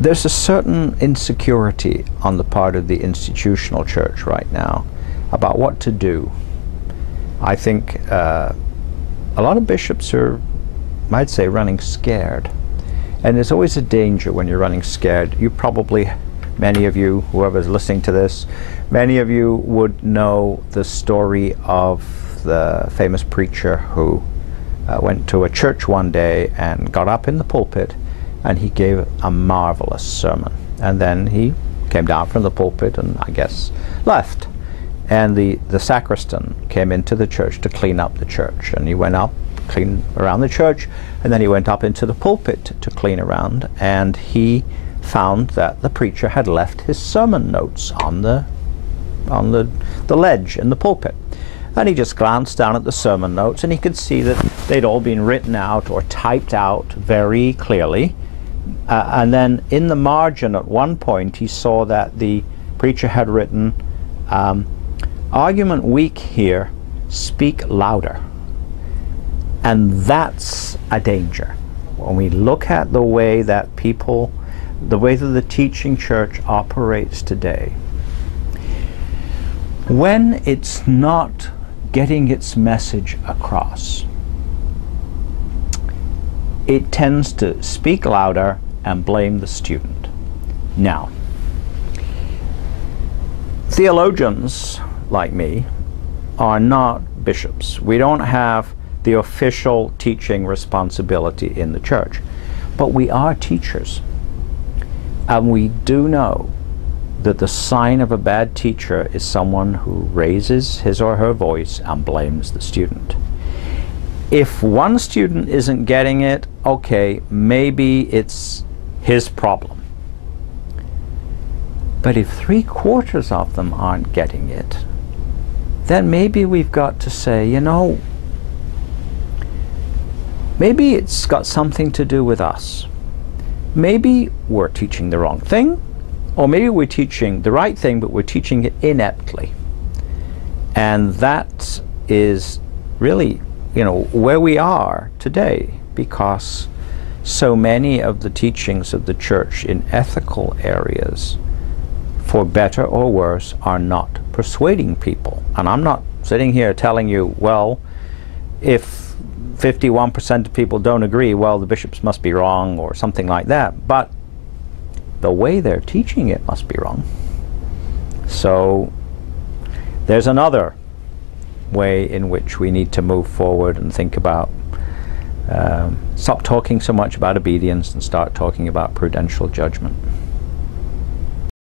there's a certain insecurity on the part of the institutional church right now about what to do. I think a lot of bishops are, I'd say, running scared. And there's always a danger when you're running scared. You probably, many of you, whoever's listening to this, many of you would know the story of the famous preacher who went to a church one day and got up in the pulpit and he gave a marvelous sermon. And then he came down from the pulpit and, I guess, left. And the sacristan came into the church to clean up the church. And he went up, cleaned around the church, and then he went up into the pulpit to clean around, and he found that the preacher had left his sermon notes on the ledge in the pulpit. And he just glanced down at the sermon notes, and he could see that they'd all been written out or typed out very clearly. And then in the margin at one point he saw that the preacher had written, "Argument weak here, speak louder." And that's a danger. When we look at the way that people, the way that the teaching church operates today, when it's not getting its message across, it tends to speak louder and blame the student. Now, theologians like me are not bishops. We don't have the official teaching responsibility in the church, but we are teachers. And we do know that the sign of a bad teacher is someone who raises his or her voice and blames the student. If one student isn't getting it, okay, maybe it's his problem. But if 3/4 of them aren't getting it, then maybe we've got to say, you know, maybe it's got something to do with us. Maybe we're teaching the wrong thing, or maybe we're teaching the right thing, but we're teaching it ineptly. And that is really, you know, where we are today, because so many of the teachings of the church in ethical areas, for better or worse, are not persuading people. And I'm not sitting here telling you, well, if 51% of people don't agree, well, the bishops must be wrong or something like that. But the way they're teaching it must be wrong. So there's another way in which we need to move forward and think about, stop talking so much about obedience and start talking about prudential judgment.